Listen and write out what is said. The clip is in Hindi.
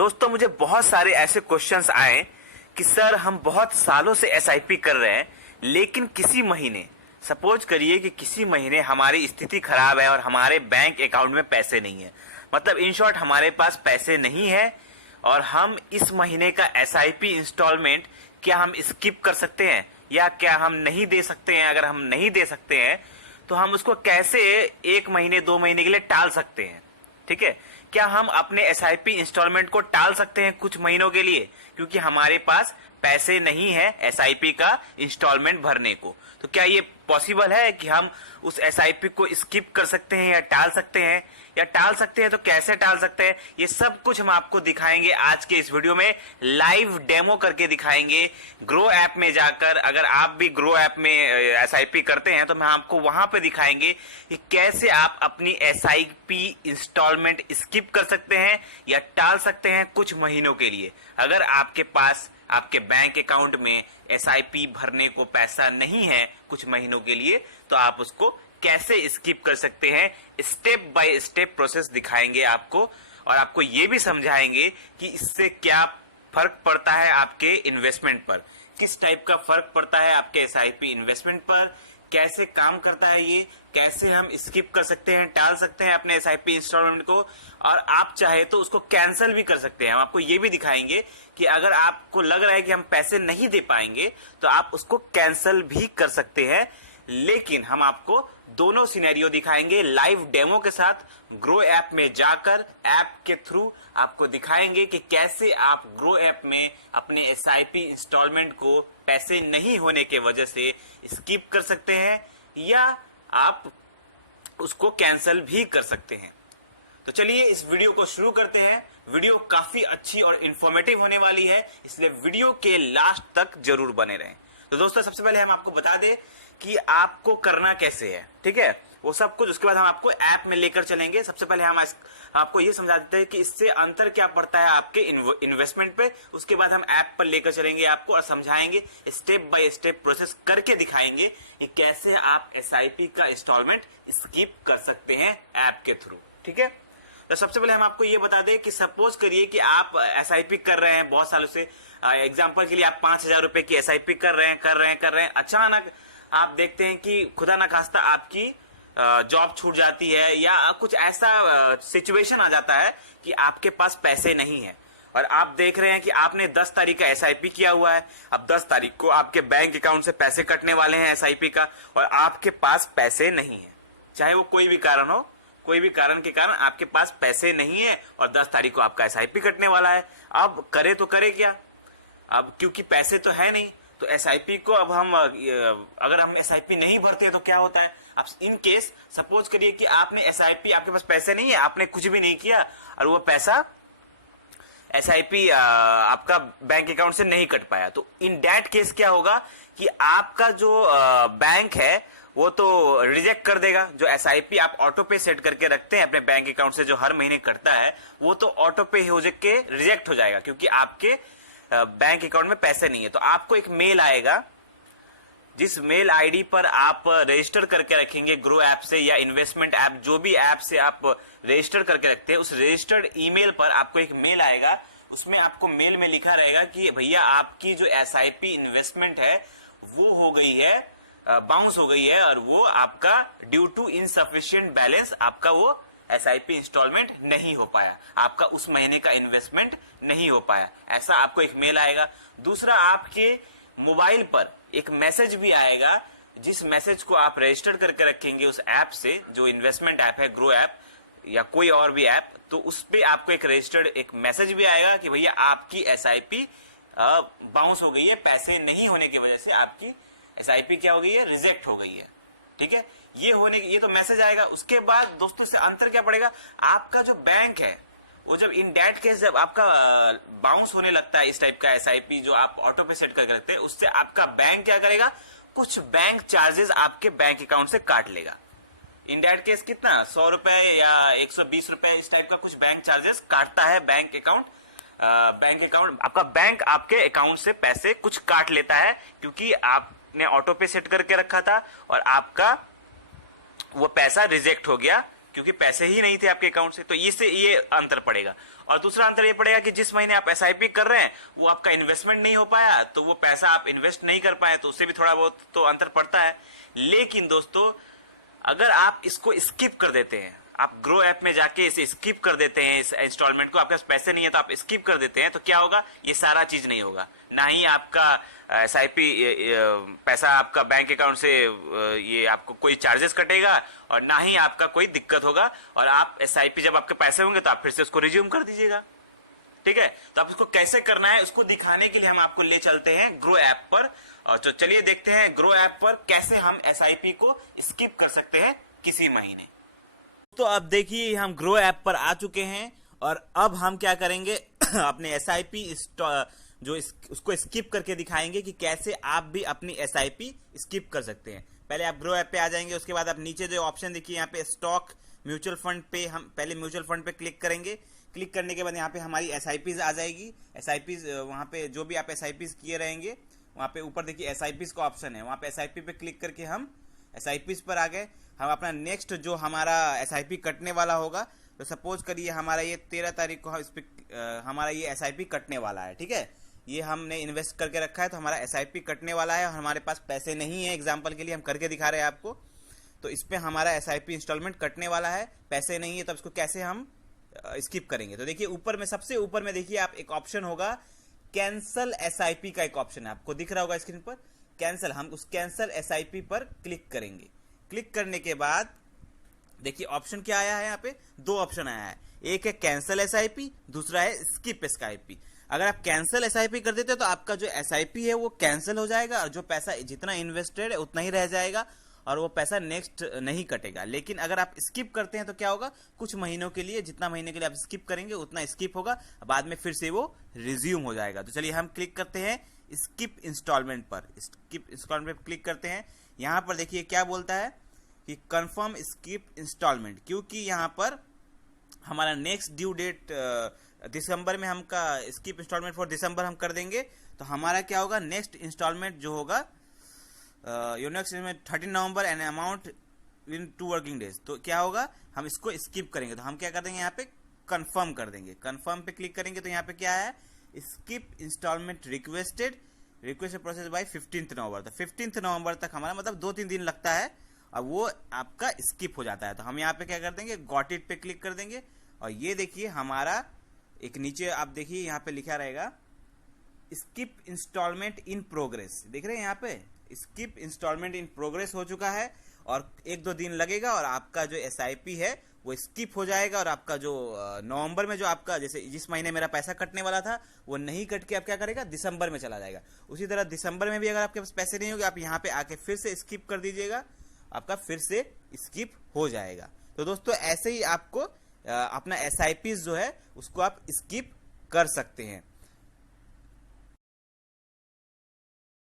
दोस्तों मुझे बहुत सारे ऐसे क्वेश्चंस आए कि सर हम बहुत सालों से एसआईपी कर रहे हैं, लेकिन किसी महीने सपोज करिए कि किसी महीने हमारी स्थिति खराब है और हमारे बैंक अकाउंट में पैसे नहीं है। मतलब इन शॉर्ट हमारे पास पैसे नहीं है और हम इस महीने का एसआईपी इंस्टॉलमेंट क्या हम स्किप कर सकते हैं या क्या हम नहीं दे सकते हैं। अगर हम नहीं दे सकते हैं तो हम उसको कैसे 1 महीने 2 महीने के लिए टाल सकते हैं। ठीक है, क्या हम अपने एसआईपी इंस्टॉलमेंट को टाल सकते हैं कुछ महीनों के लिए, क्योंकि हमारे पास पैसे नहीं है एसआईपी का इंस्टॉलमेंट भरने को। तो क्या ये पॉसिबल है कि हम उस एसआईपी को स्किप कर सकते हैं या टाल सकते हैं, या टाल सकते हैं तो कैसे टाल सकते हैं, ये सब कुछ हम आपको दिखाएंगे आज के इस वीडियो में। लाइव डेमो करके दिखाएंगे ग्रो ऐप में जाकर। अगर आप भी ग्रो ऐप में एसआईपी करते हैं तो मैं आपको वहां पे दिखाएंगे कि कैसे आप अपनी एसआईपी इंस्टॉलमेंट स्किप कर सकते हैं या टाल सकते हैं कुछ महीनों के लिए। अगर आपके पास आपके बैंक अकाउंट में एसआईपी भरने को पैसा नहीं है कुछ महीनों के लिए, तो आप उसको कैसे स्किप कर सकते हैं, स्टेप बाय स्टेप प्रोसेस दिखाएंगे आपको। और आपको ये भी समझाएंगे कि इससे क्या फर्क पड़ता है आपके इन्वेस्टमेंट पर, किस टाइप का फर्क पड़ता है आपके एसआईपी इन्वेस्टमेंट पर, कैसे काम करता है ये, कैसे हम स्किप कर सकते हैं, टाल सकते हैं अपने एसआईपी इंस्टॉलमेंट को, और आप चाहे तो उसको कैंसिल भी कर सकते हैं। हम आपको ये भी दिखाएंगे कि अगर आपको लग रहा है कि हम पैसे नहीं दे पाएंगे तो आप उसको कैंसिल भी कर सकते हैं। लेकिन हम आपको दोनों सिनेरियो दिखाएंगे लाइव डेमो के साथ। ग्रो ऐप में जाकर ऐप के थ्रू आपको दिखाएंगे कि कैसे आप ग्रो ऐप में अपने एसआईपी इंस्टॉलमेंट को पैसे नहीं होने के वजह से स्किप कर सकते हैं या आप उसको कैंसिल भी कर सकते हैं। तो चलिए इस वीडियो को शुरू करते हैं। वीडियो काफी अच्छी और इंफॉर्मेटिव होने वाली है, इसलिए वीडियो के लास्ट तक जरूर बने रहें। तो दोस्तों सबसे पहले हम आपको बता दें कि आपको करना कैसे है, ठीक है, वो सब कुछ। उसके बाद हम आपको ऐप में लेकर चलेंगे। सबसे पहले हम आपको ये समझा देते हैं कि इससे अंतर क्या पड़ता है आपके इन्वेस्टमेंट पे। उसके बाद हम ऐप पर लेकर चलेंगे आपको और समझाएंगे, स्टेप बाय स्टेप प्रोसेस करके दिखाएंगे कि कैसे आप एसआईपी का इंस्टॉलमेंट स्किप कर सकते हैं ऐप के थ्रू। ठीक है, तो सबसे पहले हम आपको ये बता दें कि सपोज करिए कि आप एसआईपी कर रहे हैं बहुत सालों से। एग्जांपल के लिए आप 5,000 रुपए की एसआईपी कर रहे हैं। अचानक आप देखते हैं कि खुदा ना खास्ता आपकी जॉब छूट जाती है या कुछ ऐसा सिचुएशन आ जाता है कि आपके पास पैसे नहीं है और आप देख रहे हैं कि आपने 10 तारीख का एसआईपी किया हुआ है। अब 10 तारीख को आपके बैंक अकाउंट से पैसे कटने वाले हैं एसआईपी का, और आपके पास पैसे नहीं है। चाहे वो कोई भी कारण हो, कोई भी कारण के कारण आपके पास पैसे नहीं है और 10 तारीख को आपका एसआईपी कटने वाला है। अब करे तो करे क्या, अब क्योंकि पैसे तो है नहीं, तो एसआईपी को अब हम अगर हम एसआईपी नहीं भरते तो क्या होता है। अब इन केस सपोज करिए कि आपने एसआईपी, आपके पास पैसे नहीं है, आपने कुछ भी नहीं किया और वो पैसा एसआईपी आपका बैंक अकाउंट से नहीं कट पाया, तो इन दैट केस क्या होगा कि आपका जो बैंक है वो तो रिजेक्ट कर देगा। जो एसआईपी आप ऑटो पे सेट करके रखते हैं अपने बैंक अकाउंट से जो हर महीने कटता है, वो तो ऑटो पे हो के रिजेक्ट हो जाएगा, क्योंकि आपके बैंक अकाउंट में पैसे नहीं है। तो आपको एक मेल आएगा, जिस मेल आईडी पर आप रजिस्टर करके रखेंगे ग्रो ऐप से या इन्वेस्टमेंट ऐप, जो भी ऐप से आप रजिस्टर करके रखते हैं, उस रजिस्टर्ड ईमेल पर आपको एक मेल आएगा। उसमें आपको मेल में लिखा रहेगा कि भैया आपकी जो एसआईपी इन्वेस्टमेंट है वो हो गई है, बाउंस हो गई है, और वो आपका ड्यू टू इनसफिशिएंट बैलेंस, आपका वो एसआईपी इंस्टॉलमेंट नहीं हो पाया, आपका उस महीने का इन्वेस्टमेंट नहीं हो पाया। ऐसा आपको एक मेल आएगा। दूसरा, आपके मोबाइल पर एक मैसेज भी आएगा, जिस मैसेज को आप रजिस्टर करके रखेंगे उस ऐप से, जो इन्वेस्टमेंट ऐप है ग्रो ऐप या कोई और भी ऐप, तो उस पे आपको एक रजिस्टर्ड एक मैसेज भी आएगा कि भैया आपकी एसआईपी बाउंस हो गई है, पैसे नहीं होने की वजह से आपकी एसआईपी क्या हो गई है, रिजेक्ट हो गई है। ठीक है, ये तो मैसेज आएगा। उसके बाद दोस्तों से अंतर क्या पड़ेगा, आपका जो बैंक है वो जब इन दैट केस जब आपका बाउंस होने लगता है इस टाइप का एसआईपी जो आप ऑटो पे सेट करके रखते हैं, उससे आपका बैंक क्या करेगा, कुछ बैंक चार्जेस आपके बैंक अकाउंट से काट लेगा। इन दैट केस कितना, 100 रुपए या 120 रुपए इस टाइप का कुछ बैंक चार्जेस काटता है बैंक अकाउंट। आपका बैंक आपके अकाउंट से पैसे कुछ काट लेता है, क्योंकि आपने ऑटो पे सेट करके रखा था और आपका वो पैसा रिजेक्ट हो गया क्योंकि पैसे ही नहीं थे आपके अकाउंट से। तो इससे ये अंतर पड़ेगा। और दूसरा अंतर ये पड़ेगा कि जिस महीने आप एसआईपी कर रहे हैं वो आपका इन्वेस्टमेंट नहीं हो पाया, तो वो पैसा आप इन्वेस्ट नहीं कर पाए, तो उससे भी थोड़ा बहुत तो अंतर पड़ता है। लेकिन दोस्तों अगर आप इसको स्किप कर देते हैं, आप ग्रो ऐप में जाके इसे स्किप कर देते हैं, इस इंस्टॉलमेंट को, आपके पास पैसे नहीं है तो आप स्किप कर देते हैं, तो क्या होगा, ये सारा चीज नहीं होगा। ना ही आपका एसआईपी पैसा आपका बैंक अकाउंट से ये आपको कोई चार्जेस कटेगा, और ना ही आपका कोई दिक्कत होगा। और आप एसआईपी जब आपके पैसे होंगे तो आप फिर से उसको रिज्यूम कर दीजिएगा। ठीक है, तो आप इसको कैसे करना है उसको दिखाने के लिए हम आपको ले चलते हैं ग्रो ऐप पर। और तो चलिए देखते हैं ग्रो ऐप पर कैसे हम एसआईपी को स्किप कर सकते हैं किसी महीने। तो अब देखिए हम ग्रो ऐप पर आ चुके हैं और अब हम क्या करेंगे अपने एसआईपी उसको स्किप करके दिखाएंगे कि कैसे आप भी अपनी एसआईपी स्किप कर सकते हैं। पहले आप ग्रो ऐप पे आ जाएंगे, उसके बाद आप नीचे जो ऑप्शन देखिए यहाँ पे स्टॉक म्यूचुअल फंड पे, हम पहले म्यूचुअल फंड पे क्लिक करेंगे। क्लिक करने के बाद यहाँ पे हमारी एसआईपीज आ जाएगी। एसआईपीज वहाँ पे जो भी आप एसआईपीज किए रहेंगे वहाँ पे ऊपर देखिए एसआईपीज का ऑप्शन है, वहाँ पे एसआईपी पे क्लिक करके हम एसआईपीज पर आ गए। हम अपना नेक्स्ट जो हमारा एसआईपी कटने वाला होगा, तो सपोज करिए हमारा ये 13 तारीख को इस पे हमारा ये एसआईपी कटने वाला है। ठीक है, ये हमने इन्वेस्ट करके रखा है तो हमारा एसआईपी कटने वाला है और हमारे पास पैसे नहीं है। एग्जांपल के लिए हम करके दिखा रहे हैं आपको। तो इस पे हमारा एसआईपी इंस्टॉलमेंट कटने वाला है, पैसे नहीं है, तो इसको कैसे हम स्किप करेंगे। तो देखिए ऊपर में, सबसे ऊपर में देखिए आप एक ऑप्शन होगा कैंसल एसआईपी का एक ऑप्शन है, आपको दिख रहा होगा स्क्रीन पर कैंसल। हम उस कैंसल एसआईपी पर क्लिक करेंगे। क्लिक करने के बाद देखिए ऑप्शन क्या आया है, यहाँ पे दो ऑप्शन आया है, एक है कैंसल एसआईपी, दूसरा है स्किप एसआईपी। अगर आप कैंसल एसआईपी कर देते हो तो आपका जो एसआईपी है वो कैंसिल हो जाएगा और जो पैसा जितना इन्वेस्टेड है उतना ही रह जाएगा और वो पैसा नेक्स्ट नहीं कटेगा। लेकिन अगर आप स्किप करते हैं तो क्या होगा, कुछ महीनों के लिए, जितना महीने के लिए आप स्किप करेंगे उतना स्किप होगा, बाद में फिर से वो रिज्यूम हो जाएगा। तो चलिए हम क्लिक करते हैं स्किप इंस्टॉलमेंट पर। स्किप इंस्टॉलमेंट पर क्लिक करते हैं। यहाँ पर देखिए क्या बोलता है कि कंफर्म स्किप इंस्टॉलमेंट, क्योंकि यहाँ पर हमारा नेक्स्ट ड्यू डेट दिसंबर में, हम का स्किप इंस्टॉलमेंट फॉर दिसंबर हम कर देंगे, तो हमारा क्या होगा, नेक्स्ट इंस्टॉलमेंट जो होगा your next 13 November and amount in 2 working days. तो क्या होगा, हम इसको स्किप करेंगे। तो हम क्या कर देंगे, यहाँ पे कंफर्म कर देंगे। कंफर्म पे क्लिक करेंगे तो यहाँ पे क्या है, skip installment requested process by 15 November. तो 15 नवंबर तक हमारा मतलब 2-3 दिन लगता है और वो आपका स्किप हो जाता है। तो हम यहाँ पे क्या कर देंगे, गॉट इट पे क्लिक कर देंगे और ये देखिए हमारा एक नीचे आप देखिए यहाँ पे लिखा रहेगा स्किप इंस्टॉलमेंट इन प्रोग्रेस। देख रहे हैं यहाँ पे स्किप इंस्टॉलमेंट इन प्रोग्रेस हो चुका है और 1-2 दिन लगेगा और आपका जो एसआईपी है वो स्किप हो जाएगा और आपका जो नवंबर में जो आपका, जैसे जिस महीने मेरा पैसा कटने वाला था वो नहीं कट के आप क्या करेगा, दिसंबर में चला जाएगा। उसी तरह दिसंबर में भी अगर आपके पास पैसे नहीं होंगे, आप यहाँ पे आके फिर से स्किप कर दीजिएगा, आपका फिर से स्किप हो जाएगा। तो दोस्तों ऐसे ही आपको अपना एसआईपी जो है उसको आप स्किप कर सकते हैं।